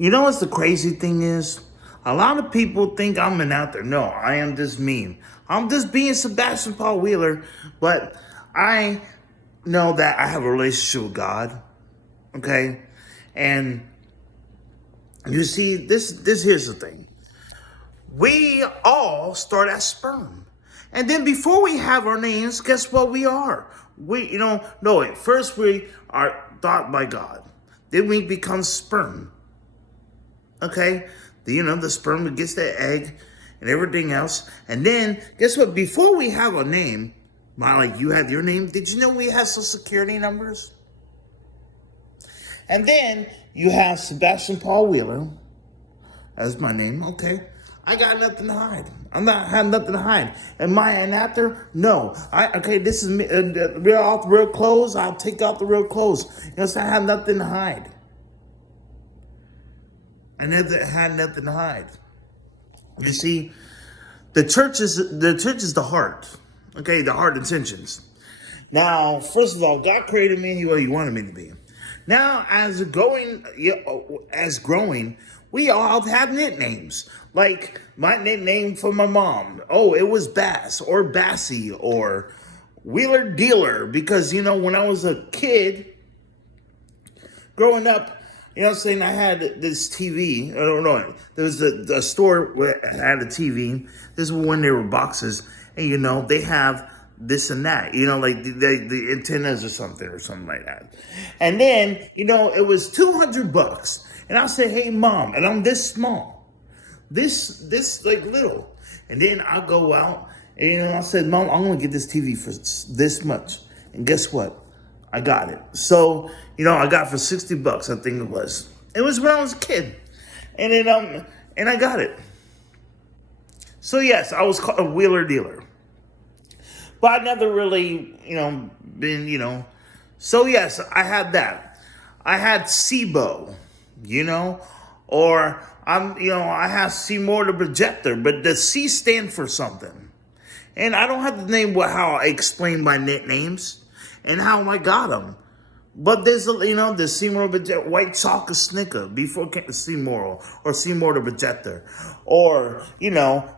You know what's the crazy thing is? A lot of people think I'm an out there. No, I am just me. I'm just being Sebastian Paul Wheeler, but I know that I have a relationship with God. Okay? And you see, this here's the thing. We all start as sperm. And then before we have our names, guess what we are? No, wait. First we are thought by God. Then we become sperm. Okay, the sperm gets the egg and everything else, and then guess what? Before we have a name, like you had your name, did you know we have social security numbers? And then you have Sebastian Paul Wheeler as my name. Okay, I got nothing to hide. I'm not have nothing to hide. Am I an actor? No. This is me, real clothes. I'll take out the real clothes. So I have nothing to hide. I never had nothing to hide. You see, the church is the heart. Okay, the heart intentions. Now, first of all, God created me the way He wanted me to be. Now, as growing, we all have nicknames. Like my nickname for my mom. Oh, it was Bass or Bassy or Wheeler Dealer because when I was a kid, growing up, I had this TV. I don't know. There was a store where had a TV. This was when there were boxes. And, they have this and that, like the antennas or something like that. And then, it was $200. And I said, hey, Mom, and I'm this small. This like little. And then I go out and, I said, Mom, I'm going to get this TV for this much. And guess what? I got it. So, I got it for $60, I think it was. It was when I was a kid. And then and I got it. So yes, I was called a wheeler dealer. But I never really, been, So yes, I had that. I had SIBO, or I have Seymour the projector, but the C stand for something. And I don't have to name how I explain my nicknames and how I got them. But there's, the Seymour White Chocolate Snicker before Seymour or Seymour the Projector or,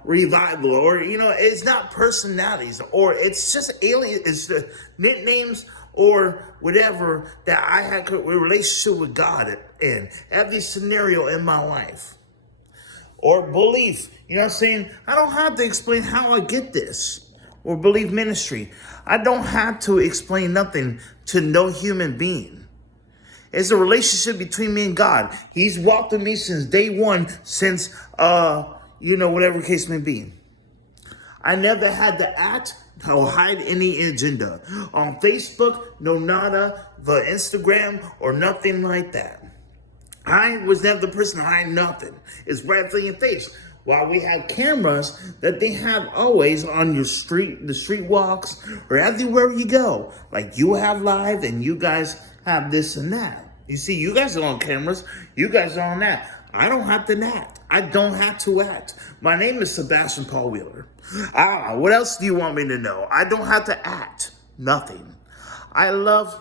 Revival or, it's not personalities or it's just alien. It's the nicknames or whatever that I had a relationship with God in every scenario in my life or belief. You know what I'm saying? I don't have to explain how I get this or belief ministry. I don't have to explain nothing to no human being. It's a relationship between me and God. He's walked with me since day one, since, whatever case may be. I never had to act or hide any agenda. On Facebook, no nada, the Instagram, or nothing like that. I was never the person to hide nothing. It's right in your face. While we had cameras that they have always on your street, the street walks, or everywhere you go. Like you have live and you guys have this and that. You see, you guys are on cameras. You guys are on that. I don't have to act. I don't have to act. My name is Sebastian Paul Wheeler. What else do you want me to know? I don't have to act. Nothing. I love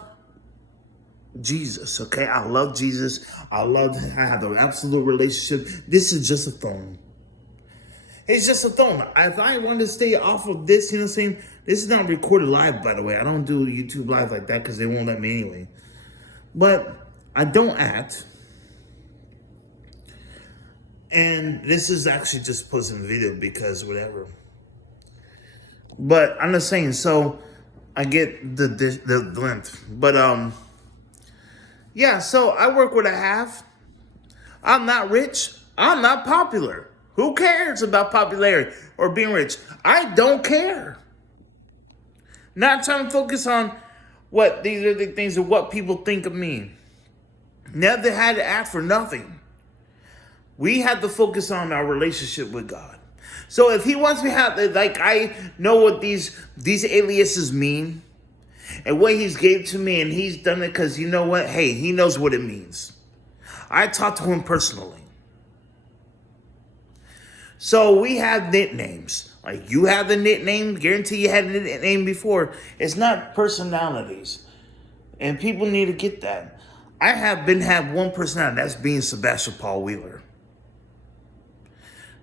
Jesus, okay? I love Jesus. I have an absolute relationship. This is just a phone. It's just a phone. If I want to stay off of this, you know what I'm saying? This is not recorded live, by the way. I don't do YouTube live like that because they won't let me anyway. But I don't act. And this is actually just posting a video because whatever. But I'm just saying, so I get the length. But yeah, so I work what I have. I'm not rich. I'm not popular. Who cares about popularity or being rich? I don't care. Not trying to focus on what these are the things of what people think of me. Never had to act for nothing. We had to focus on our relationship with God. So if He wants me to have, like, I know what these aliases mean and what He's gave to me, and He's done it because you know what? Hey, He knows what it means. I talked to Him personally. So we have nicknames. Like you have the nickname, guarantee you had a nickname before. It's not personalities. And people need to get that. I have been had one personality, that's being Sebastian Paul Wheeler.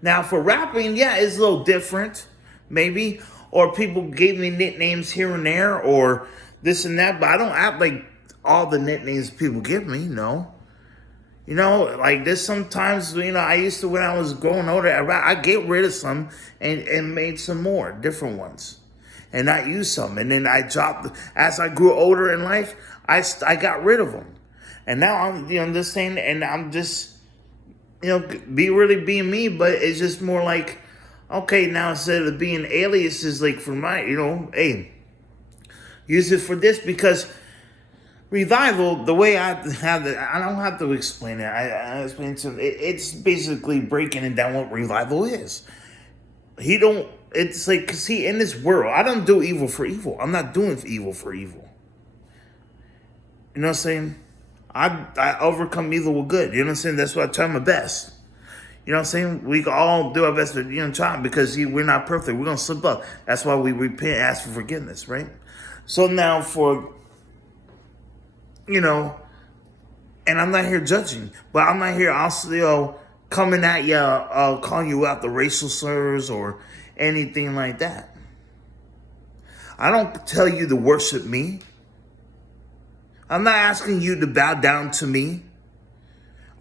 Now for rapping, yeah, it's a little different, maybe. Or people gave me nicknames here and there, or this and that, but I don't act like all the nicknames people give me, no. You know, like this sometimes, I used to, when I was growing older, I get rid of some and made some more, different ones. And not use some. And then I dropped, as I grew older in life, I got rid of them. And now I'm, just saying, and I'm just, be really being me, but it's just more like, okay, now instead of being aliases, like for my, hey, use it for this, because revival, the way I have it, I don't have to explain it. I explain to it's basically breaking it down what revival is. It's like, cause in this world, I don't do evil for evil. I'm not doing evil for evil. You know what I'm saying? I overcome evil with good. You know what I'm saying? That's why I try my best. You know what I'm saying? We can all do our best to, try, because we're not perfect. We're going to slip up. That's why we repent, ask for forgiveness, right? So now and I'm not here judging, but I'm not here also, coming at you, calling you out the racial slurs or anything like that. I don't tell you to worship me. I'm not asking you to bow down to me.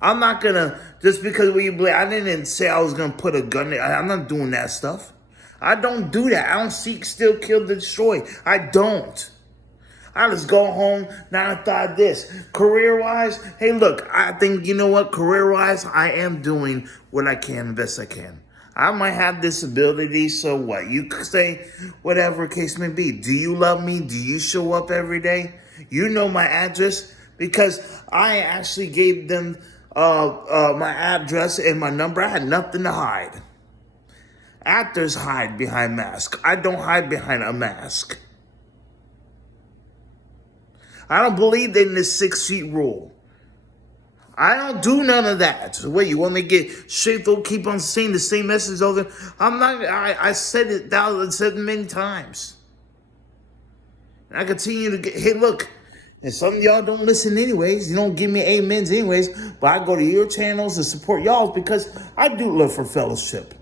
I'm not gonna, just because I didn't say I was gonna put a gun there. I'm not doing that stuff. I don't do that. I don't seek, steal, kill, destroy. I don't. I just go home. Now I thought this. Career-wise, hey, look, I think, career-wise, I am doing what I can, the best I can. I might have disability, so what? You could say whatever case may be. Do you love me? Do you show up every day? You know my address, because I actually gave them my address and my number. I had nothing to hide. Actors hide behind masks. I don't hide behind a mask. I don't believe in this 6 feet rule. I don't do none of that. So wait, you want me to get straight through, keep on saying the same message over? I'm not, I said it many times. And I continue to get, hey, look, and some of y'all don't listen anyways. You don't give me amens anyways, but I go to your channels to support y'all because I do look for fellowship.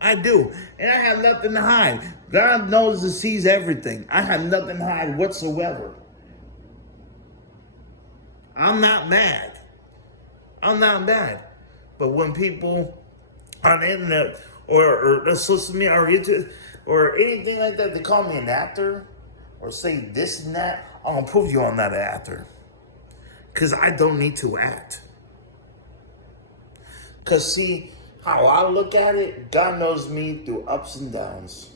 I do. And I have nothing to hide. God knows and sees everything. I have nothing to hide whatsoever. I'm not mad. I'm not mad. But when people on the internet or social media or YouTube or anything like that, they call me an actor or say this and that, I'm going to prove you I'm not an actor. Because I don't need to act. Because see, how I look at it, God knows me through ups and downs.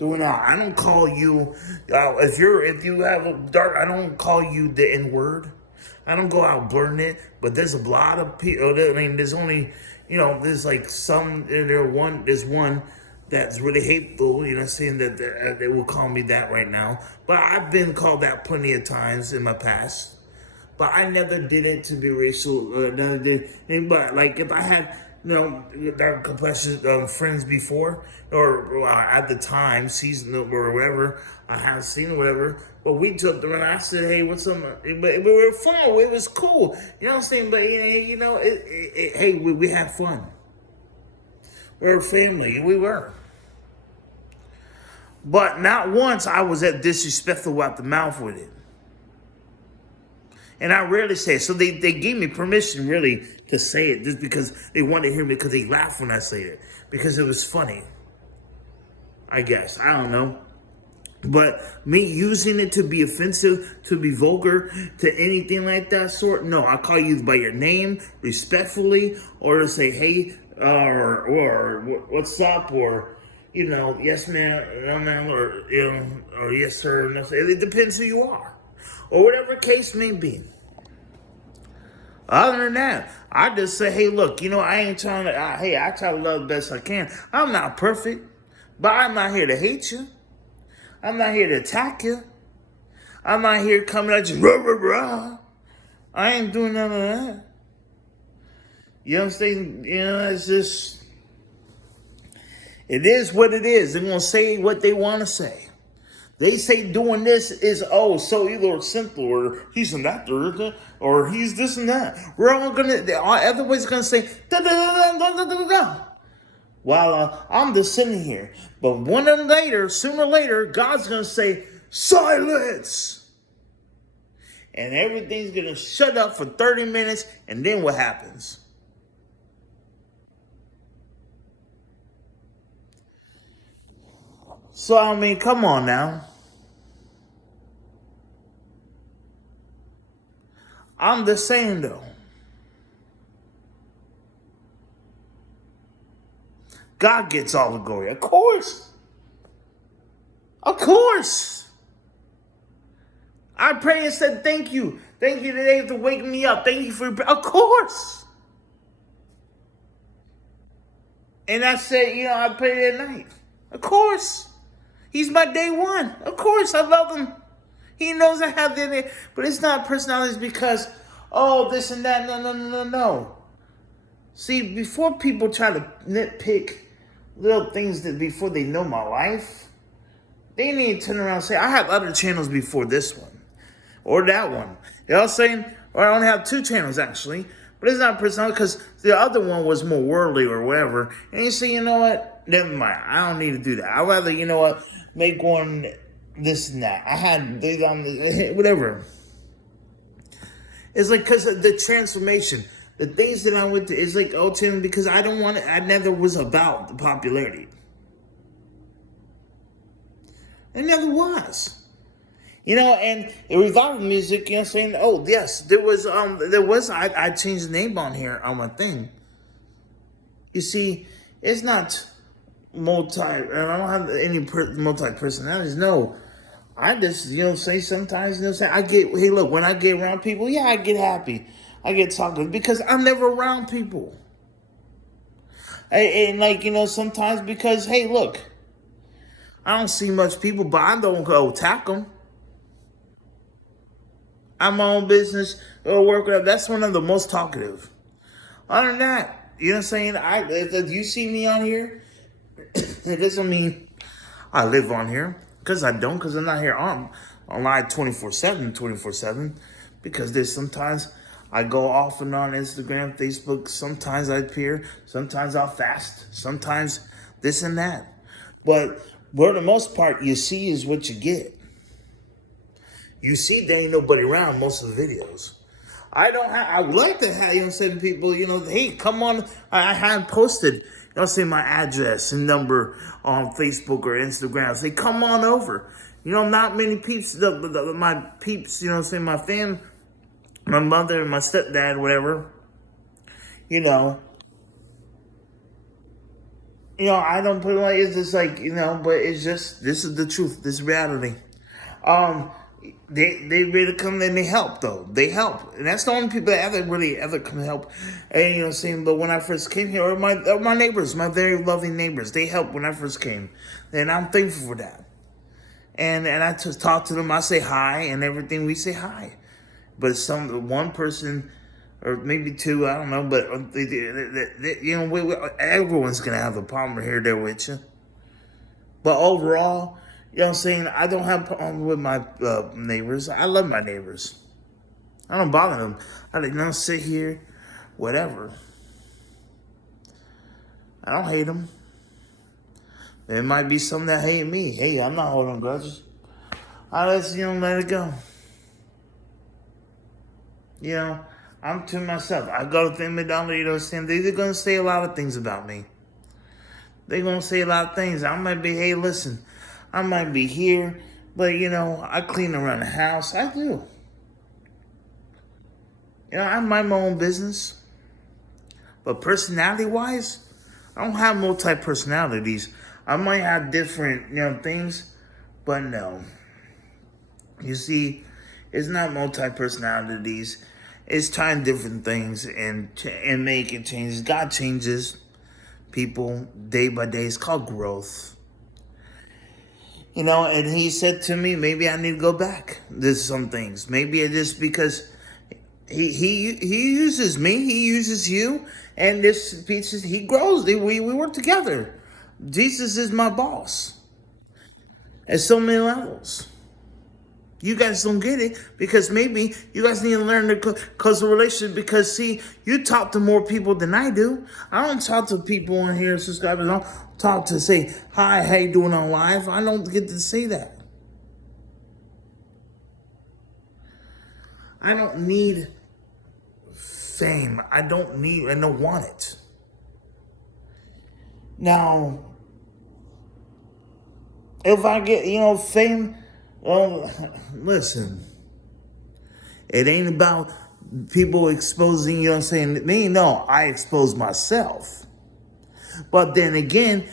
I don't call you, if you have a dark, I don't call you the N-word. I don't go out blurring it, but there's a lot of people, there's only, there's like there's one that's really hateful, saying that they will call me that right now. But I've been called that plenty of times in my past. But I never did it to be racial. But like if I had, dark complexion friends before, or at the time, season or whatever, I haven't seen or whatever. But we joked around. I said, "Hey, what's up?" But we were fun. It was cool. You know what I'm saying? But hey, we had fun. We were a family. We were. But not once I was that disrespectful out the mouth with it. And I rarely say it. So they gave me permission really to say it just because they wanted to hear me, because they laugh when I say it. Because it was funny. I guess. I don't know. But me using it to be offensive, to be vulgar, to anything like that sort, no. I call you by your name respectfully, or to say, hey, or what's up, or, yes, ma'am, no, ma'am, or yes, sir. No, it depends who you are. Or whatever case may be. Other than that, I just say, hey, look, I ain't trying to, I try to love the best I can. I'm not perfect, but I'm not here to hate you. I'm not here to attack you. I'm not here coming at you, rah, rah, rah. I ain't doing none of that. You know what I'm saying? It's just, it is what it is. They're going to say what they want to say. They say doing this is so either simple or he's an actor or he's this and that. We're all gonna everybody's gonna say da da da da da da da da. While I'm just sitting here, but sooner or later, God's gonna say silence, and everything's gonna shut up for 30 minutes, and then what happens? So I mean, come on now. I'm just saying though. God gets all the glory. Of course. Of course. I prayed and said, thank you. Thank you today for waking me up. Thank you for, of course. And I said, I prayed at night. Of course. He's my day one. Of course, I love him. He knows I have that, but it's not personalities because, this and that. No, no, no, no, no. See, before people try to nitpick little things before they know my life, they need to turn around and say, I have other channels before this one or that one. You know what I'm saying? Or I only have 2 channels actually, but it's not personal because the other one was more worldly or whatever. And you say, you know what? Never mind. I don't need to do that. I'd rather, make one this and that. I had whatever. It's like because of the transformation. The things that I went to is like ultimate because I never was about the popularity. It never was. And it revival music, saying, oh yes, I changed the name on here on my thing. You see, it's not I don't have any multi personalities. No, I just say sometimes I get when I get around people, yeah, I get happy. I get talking because I'm never around people. And sometimes because hey, look, I don't see much people, but I don't go attack them. I'm my own business or work with. That's one of the most talkative. Other than that, you know what I'm saying? If you see me on here, it doesn't mean I live on here because I don't. Because I'm not here online 24/7, because there's sometimes I go off and on Instagram, Facebook. Sometimes I appear. Sometimes I'll fast. Sometimes this and that. But for the most part, you see is what you get. You see there ain't nobody around most of the videos. I would like to have, certain people, hey, come on. I haven't posted, say my address and number on Facebook or Instagram. Say, come on over. Not many peeps, my peeps, say my fam, my mother, my stepdad, whatever, I don't put it like, it's just like, but it's just, this is the truth. This is reality. They really come and they help though. They help, and that's the only people that ever come help. And but when I first came here, or my neighbors, my very loving neighbors, they helped when I first came, and I'm thankful for that. And I just talk to them. I say hi and everything. We say hi, but one person or maybe 2, I don't know. But everyone's gonna have a problem here there with you. But overall, I don't have a problem with my neighbors. I love my neighbors. I don't bother them. I don't sit here, whatever. I don't hate them. There might be some that hate me. Hey, I'm not holding grudges. I just, let it go. I'm to myself. I go to McDonald's, they're going to say a lot of things about me. They're going to say a lot of things. I might be, hey, listen, I might be here, but, I clean around the house. I do. I mind my own business. But personality-wise, I don't have multi-personalities. I might have different, things, but no. You see, it's not multi-personalities. It's trying different things and making changes. God changes people day by day. It's called growth. And he said to me, maybe I need to go back to some things. Maybe it is because he uses me, he uses you, and this piece he grows. We work together. Jesus is my boss. at so many levels. You guys don't get it because maybe you guys need to learn the cause of relationship because see, you talk to more people than I do. I don't talk to people on here, subscribers. I don't talk to say, hi, how you doing on live? I don't get to say that. I don't need fame. I don't want it. Now, if I get, fame, well, listen, it ain't about people exposing, me. No, I expose myself. But then again,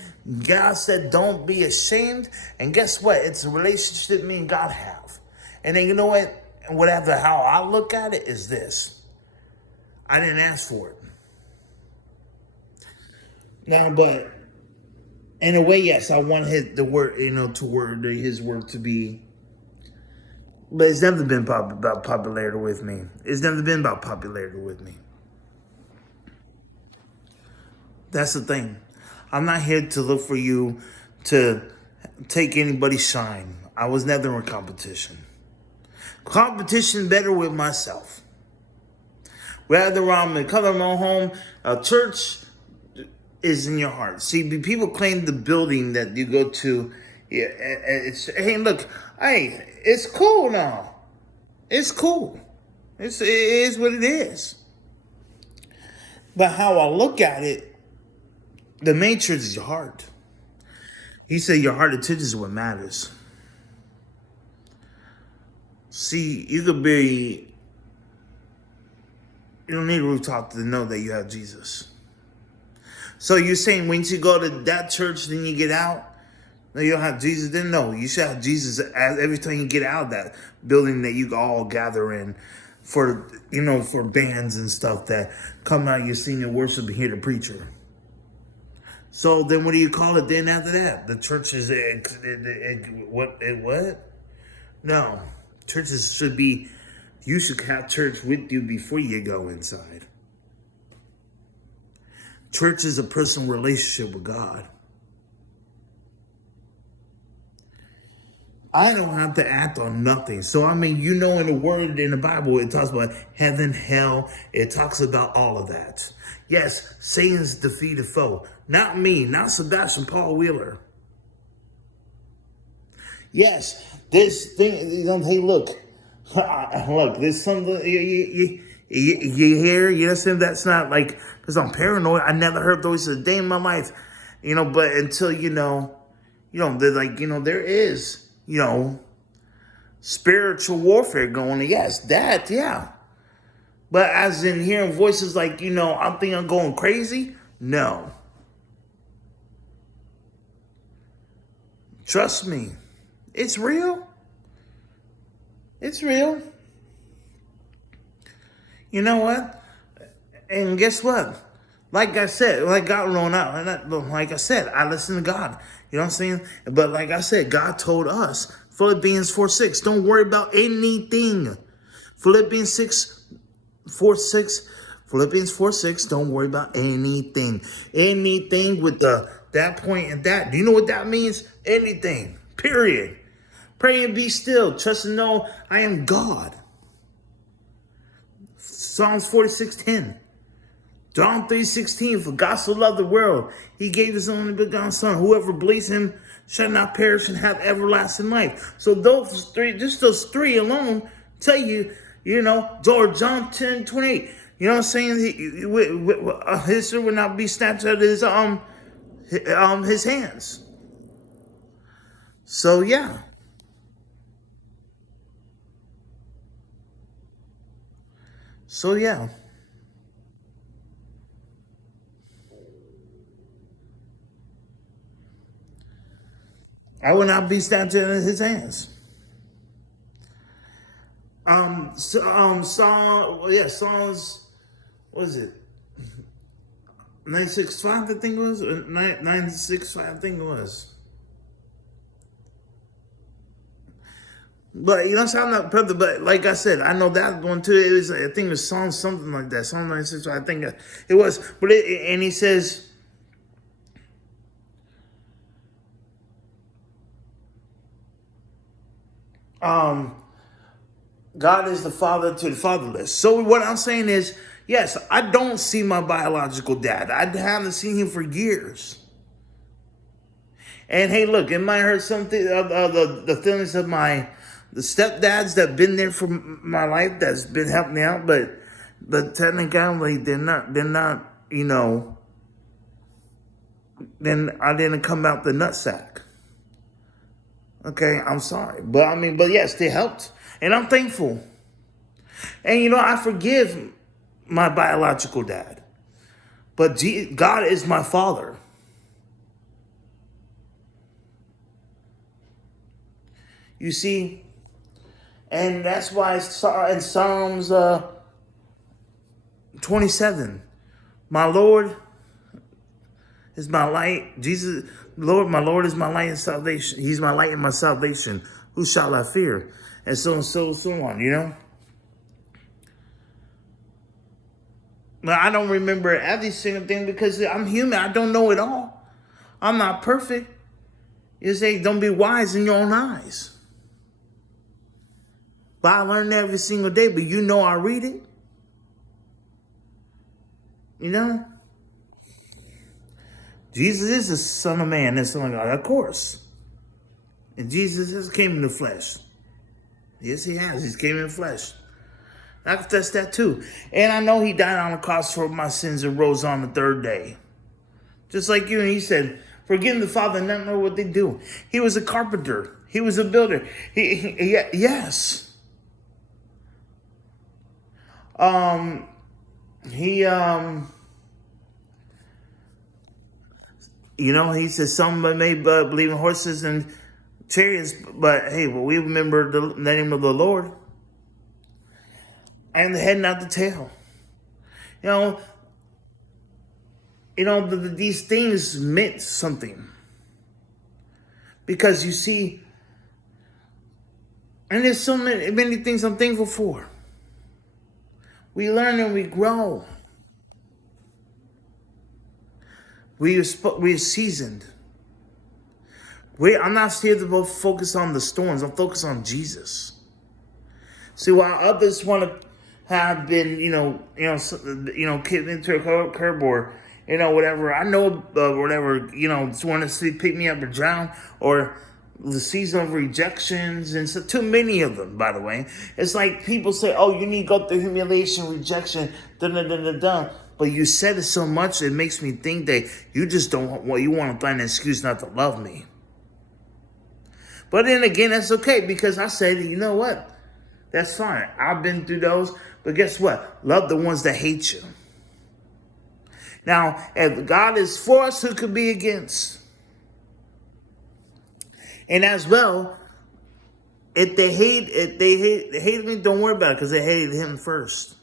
God said, don't be ashamed. And guess what? It's a relationship me and God have. And then you know what? Whatever, how I look at it is this. I didn't ask for it. Now, but in a way, yes, I want his word to be. But it's never been about popularity with me. It's never been about popularity with me. That's the thing. I'm not here to look for you to take anybody's shine. I was never in competition. Competition better with myself. Whether I'm in color my home, a church is in your heart. See, people claim the building that you go to. Yeah, hey, look, hey, it's cool now. It's cool. It is what it is. But how I look at it, the main truth is your heart. He said your heart attention is what matters. See, you don't need a rooftop to know that you have Jesus. So you're saying when you go to that church, then you get out, no, you don't have Jesus? Then no, you should have Jesus every time you get out of that building that you all gather in for bands and stuff that come out, you sing and worship and hear the preacher. So then what do you call it then after that? The church is what? No. Churches should be, you should have church with you before you go inside. Church is a personal relationship with God. I don't have to act on nothing. So, in the word in the Bible, it talks about heaven, hell. It talks about all of that. Yes, Satan's defeated foe. Not me, not Sebastian Paul Wheeler. Yes, this thing, hey, look, there's something, you hear, that's not like, because I'm paranoid. I never heard those a day in my life, but until, they're like, there is, spiritual warfare going on. Yes, that, yeah. But as in hearing voices like, I'm thinking I'm going crazy. No. Trust me. It's real. It's real. You know what? And guess what? Like I said, like God wrote out, like I said, I listen to God. You know what I'm saying? But like I said, God told us, Philippians 4:6, don't worry about anything. Philippians 4:6, don't worry about anything. Anything with that point and that. Do you know what that means? Anything. Period. Pray and be still. Trust and know I am God. Psalms 46:10. John 3:16. For God so loved the world, he gave his only begotten son. Whoever believes him shall not perish and have everlasting life. So those three alone tell you, John 10:28. You know what I'm saying? His son will not be snatched out of his hands. So yeah. So yeah. I will not be snatched out of his hands. Songs, what is it? 965, I think it was. 965, I think it was. But I'm not perfect. But like I said, I know that one too. It was, I think it was something like that. Song 965, I think it was. But and he says, Um, God is the father to the fatherless. So what I'm saying is, yes, I don't see my biological dad. I haven't seen him for years. And hey, look, it might hurt something the feelings of the stepdads that been there for my life that's been helping me out, but technically they're not then I didn't come out the nutsack. Okay, I'm sorry, but yes, they helped, and I'm thankful. And I forgive my biological dad, but God is my father. You see, and that's why in Psalms 27, my Lord is my light. Jesus, Lord, my Lord is my light and salvation. He's my light and my salvation. Who shall I fear? And so on. But I don't remember every single thing because I'm human. I don't know it all. I'm not perfect. You say, don't be wise in your own eyes. But I learn every single day. But I read it. Jesus is the Son of Man and Son of God, of course. And Jesus has came in the flesh. Yes, he has. He's came in the flesh. I confess that too. And I know he died on the cross for my sins and rose on the third day. Just like you. And he said, forgive the Father and not know what they do. He was a carpenter. He was a builder. Yes. He said some may believe in horses and chariots, but hey, we remember the name of the Lord. And the head, not the tail. These things meant something. Because you see, and there's so many things I'm thankful for. We learn and we grow. We're seasoned. I'm not here to focus on the storms. I'm focused on Jesus. See, while others want to have been, kicked into a curb or, whatever. I know, whatever, just want to see pick me up or drown, or the season of rejections, and so too many of them, by the way. It's like people say, oh, you need to go through humiliation, rejection, da. But you said it so much, it makes me think that you just you want to find an excuse not to love me. But then again, that's okay, because I said, you know what? That's fine. I've been through those. But guess what? Love the ones that hate you. Now, if God is for us, who could be against? And as well, if they hate me, don't worry about it, because they hated him first.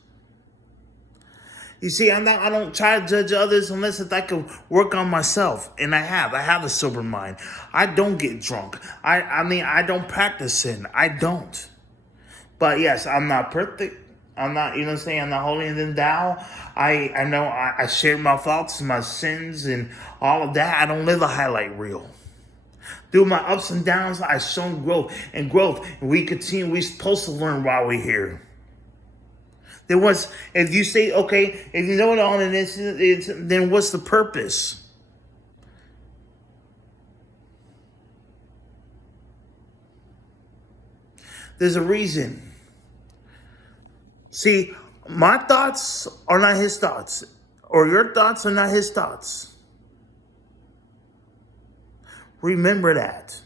You see, I don't try to judge others unless if I can work on myself. And I have a sober mind. I don't get drunk. I don't practice sin. I don't. But yes, I'm not perfect. I'm not, I'm not holier than thou. I know I share my thoughts, my sins, and all of that. I don't live a highlight reel. Through my ups and downs, I've shown growth. And we continue. We're supposed to learn while we're here. If you say, okay, if you know it all in this, then what's the purpose? There's a reason. See, my thoughts are not his thoughts, or your thoughts are not his thoughts. Remember that.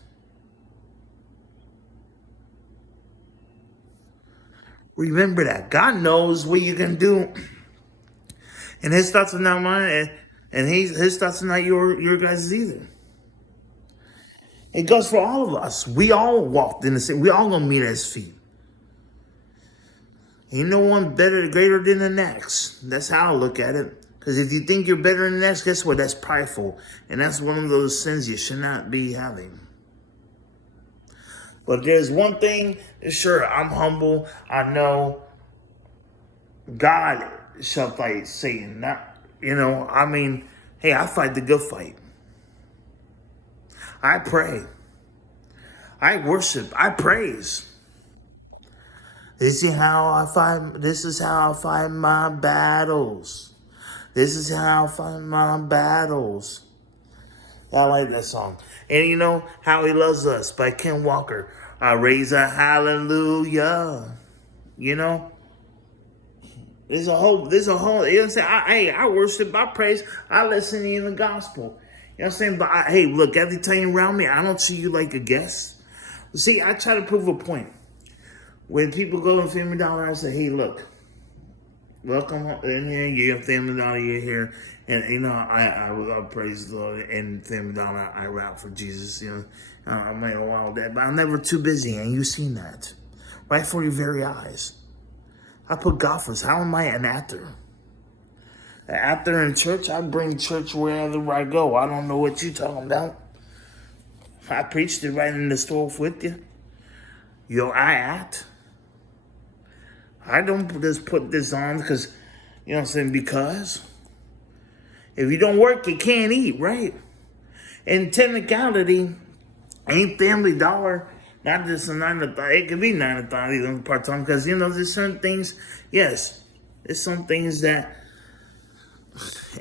Remember that. God knows what you can do. And his thoughts are not mine, and his thoughts are not your guys' either. It goes for all of us. We all walked in the same. We all gonna meet at his feet. Ain't no one greater than the next. That's how I look at it. Because if you think you're better than the next, guess what? That's prideful. And that's one of those sins you should not be having. But there's one thing, sure, I'm humble. I know God shall fight Satan. Hey, I fight the good fight. I pray. I worship. I praise. This is how I fight my battles. This is how I fight my battles. I like that song. And you know, How He Loves Us by Ken Walker. I raise a hallelujah. You know? There's a whole, you know what I'm saying? I worship, I praise, I listen in the gospel. You know what I'm saying? But hey, look, every time you're around me, I don't see you like a guest. See, I try to prove a point. When people go to Family Dollar, I say, hey, look, welcome in here. You're Family Dollar, you're here. And, you know, I praise the Lord. And Family Dollar, I rap for Jesus. You know, I'm like, oh, wow, that. But I'm never too busy. And you've seen that. Right for your very eyes. I put God first. How am I an actor? An actor in church? I bring church wherever I go. I don't know what you're talking about. I preached it right in the store with you. Yo, I act. I don't just put this on because, you know what I'm saying, because if you don't work, you can't eat, right? In technicality, ain't Family Dollar not just a 9 to 5. It could be 9 to 5 even part-time because, you know, there's certain things, yes, there's some things that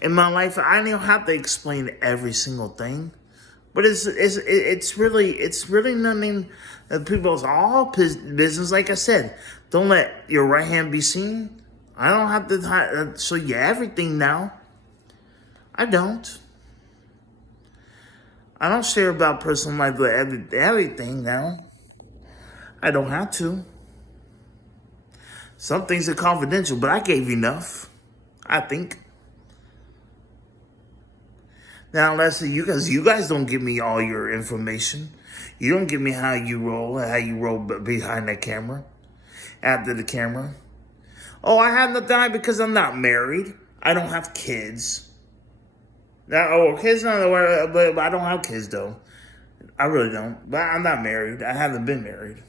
in my life, I don't have to explain every single thing. But it's really nothing that people's all business. Like I said, don't let your right hand be seen. I don't have to show you everything now. I don't. I don't share about personal life with everything now. I don't have to. Some things are confidential, but I gave enough, I think. Now, let's see, you guys don't give me all your information. You don't give me how you roll behind the camera, after the camera. Oh, I have no time because I'm not married. I don't have kids. Now, kids not the word, but I don't have kids though. I really don't. But I'm not married. I haven't been married.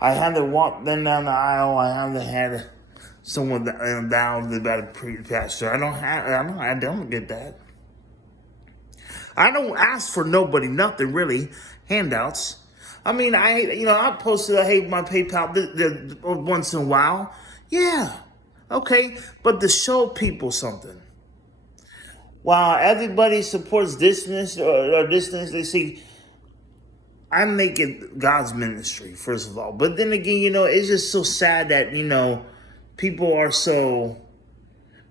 I haven't walked down the aisle. I haven't had someone down about a pastor. I don't get that. I don't ask for nobody nothing really, handouts. I mean, I posted, my PayPal once in a while. Yeah, okay, but to show people something. While everybody supports this or this, they see, I'm making God's ministry, first of all. But then again, it's just so sad that, people are so,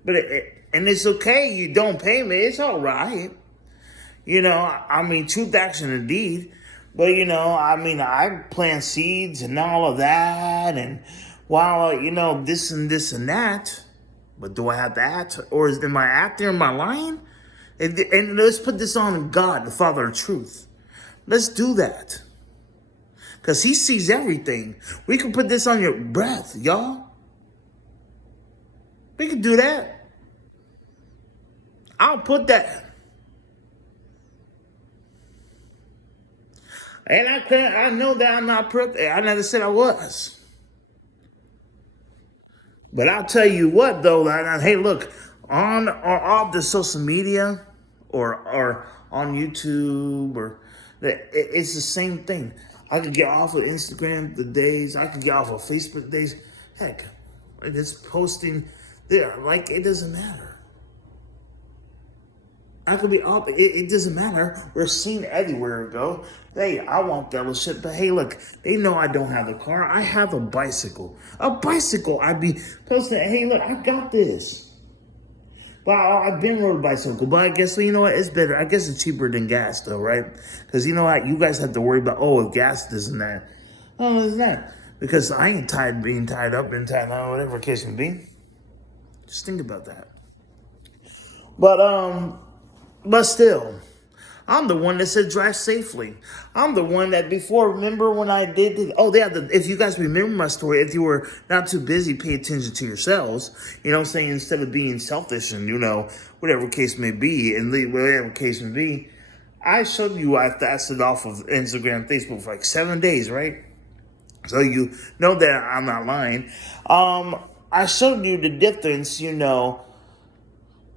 and it's okay, you don't pay me, it's all right. Truth, action, and deed. But, I plant seeds and all of that. And while, this and this and that. But do I have to act? Or am I acting? Am I lying? And let's put this on God, the Father of truth. Let's do that. Because He sees everything. We can put this on your breath, y'all. We can do that. I'll put that. And I know that I'm not perfect. I never said I was. But I'll tell you what, though. Hey, look, on or off the social media or on YouTube, it's the same thing. I could get off of Instagram the days. I could get off of Facebook days. Heck, it's posting there. Like, it doesn't matter. I could be up. It doesn't matter. We're seen everywhere we go. Hey, I want fellowship. But hey, look, they know I don't have a car. I have a bicycle. A bicycle. I'd be posting, hey, look, I got this. But I've been rode a bicycle. But I guess, you know what? It's better. I guess it's cheaper than gas, though, right? Because you know what? You guys have to worry about, if gas doesn't that. Oh, it's that. Because I ain't being tied up and tied on, whatever the case may be. Just think about that. But still, I'm the one that said drive safely. I'm the one that before, remember when I did it? If you guys remember my story, if you were not too busy, pay attention to yourselves. You know what I'm saying? Instead of being selfish and, whatever case may be, I showed you I fasted off of Instagram, Facebook for like 7 days, right? So you know that I'm not lying. I showed you the difference,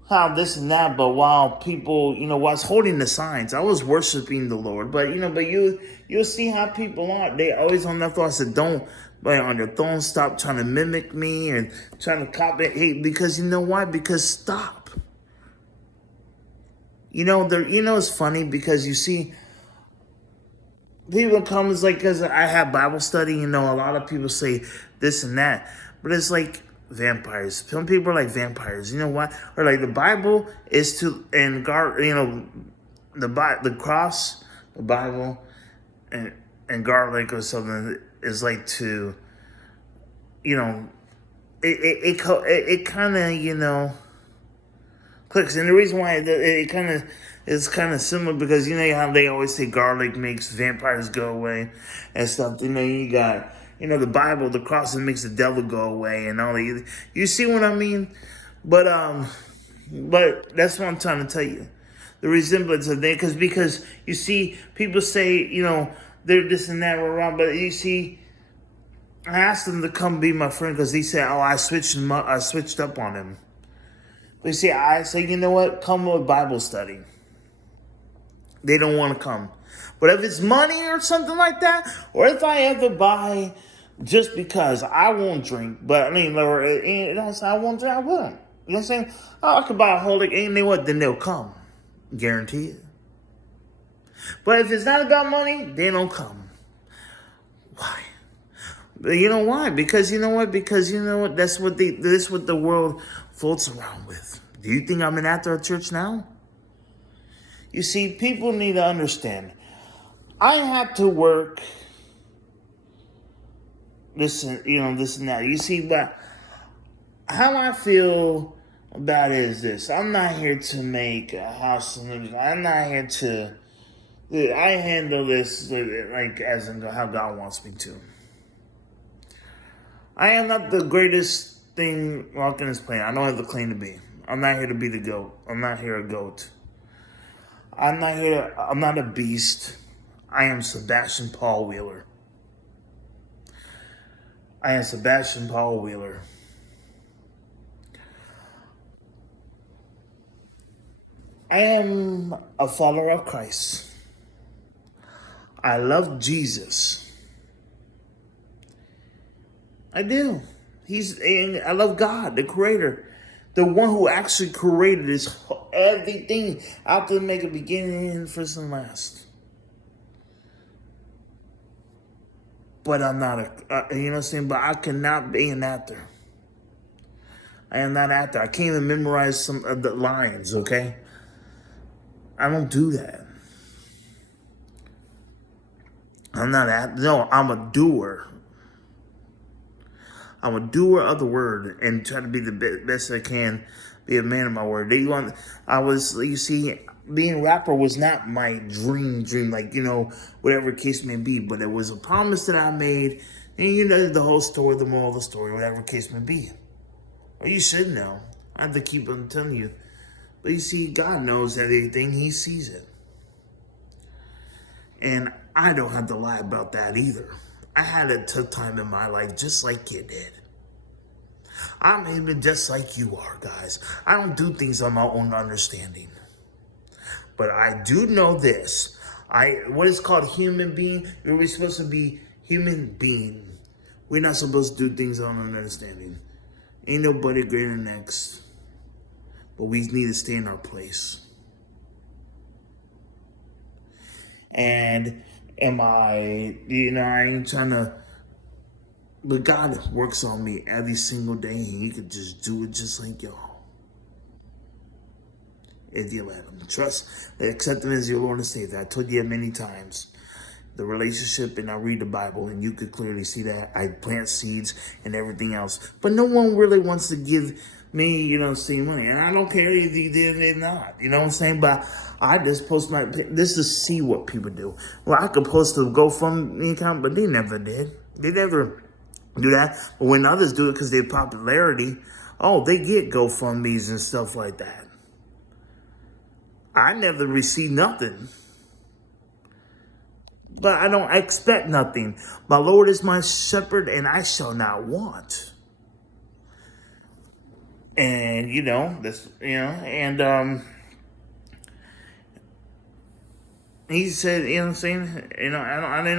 how this and that, but while people, was holding the signs, I was worshiping the Lord. But you'll see how people are. They always on their thoughts that don't But on your phone, stop trying to mimic me and trying to copy. Hey, because you know why? Because stop. It's funny because you see, people comes like, because I have Bible study, a lot of people say this and that, but it's like vampires. Some people are like vampires. You know what? Or like the Bible is to, and guard, the cross, the Bible, and garlic or something is like to, you know, it kind of, clicks. And the reason why it kind of is kind of similar because you know how they always say garlic makes vampires go away and stuff. You got the Bible, the cross, that makes the devil go away and all that. You see what I mean? But that's what I'm trying to tell you. The resemblance of that, because you see, people say they're this and that or wrong, but you see, I asked them to come be my friend because he said, "Oh, I switched him up. I switched up on him." But you see, I say, you know what? Come with Bible study. They don't want to come. But if it's money or something like that, or if I ever buy just because I won't drink, but I mean, or I won't drink, I won't. You know what I'm saying? Oh, I could buy a whole and you know what? Then they'll come. Guarantee it. But if it's not about money, they don't come. Why? You know why? Because you know what? That's what the world floats around with. Do you think I'm an actor at church now? You see, people need to understand. I have to work this and that. You see, but how I feel about it is this: I'm not here to make a house. I'm not here to. I handle this like as in how God wants me to. I am not the greatest thing walking this planet. I don't have the claim to be. I'm not here to be the goat. I'm not here a goat. I'm not a beast. I am Sebastian Paul Wheeler. I am Sebastian Paul Wheeler. I am a follower of Christ. I love Jesus. I do. I love God, the creator. The one who actually created everything out to make a beginning and first and last. But I'm not you know what I'm saying? But I cannot be an actor. I am not an actor. I can't even memorize some of the lines, okay? I don't do that. I'm a doer. I'm a doer of the word and try to be the best I can, be a man of my word. You see, being a rapper was not my dream, like, whatever case may be, but it was a promise that I made, and the whole story, the moral of the story, whatever case may be. Or you should know. I have to keep on telling you. But you see, God knows everything. He sees it. And I don't have to lie about that either. I had a tough time in my life just like you did. I'm even just like you are, guys. I don't do things on my own understanding. But I do know this. What is called human being, we're supposed to be human being. We're not supposed to do things on our understanding. Ain't nobody greater than next. But we need to stay in our place. And I ain't trying to, but God works on me every single day, and He could just do it just like y'all. If you let Him. Trust, accept Him as your Lord and Savior. I told you many times. The relationship, and I read the Bible, and you could clearly see that. I plant seeds and everything else. But no one really wants to give me, money. And I don't care if they did or not. You know what I'm saying? But I just post this to see what people do. Well, I could post a GoFundMe account, but they never did. They never do that. But when others do it because they have popularity, they get GoFundMes and stuff like that. I never received nothing. But I don't expect nothing. My Lord is my shepherd, and I shall not want. And He said, I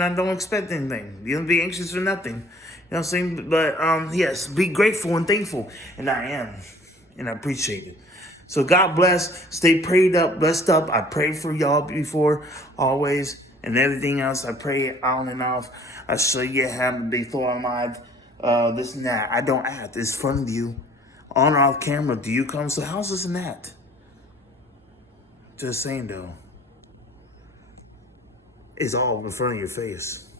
don't expect anything. You don't be anxious for nothing. what I'm saying? But yes, be grateful and thankful. And I am. And I appreciate it. So God bless. Stay prayed up, blessed up. I prayed for y'all before, always. And everything else, I pray on and off. I show you how they thought I'm live. This and that. I don't act. It's fun to you. On or off camera, do you come? So how's this and that? Just saying though. It's all in front of your face.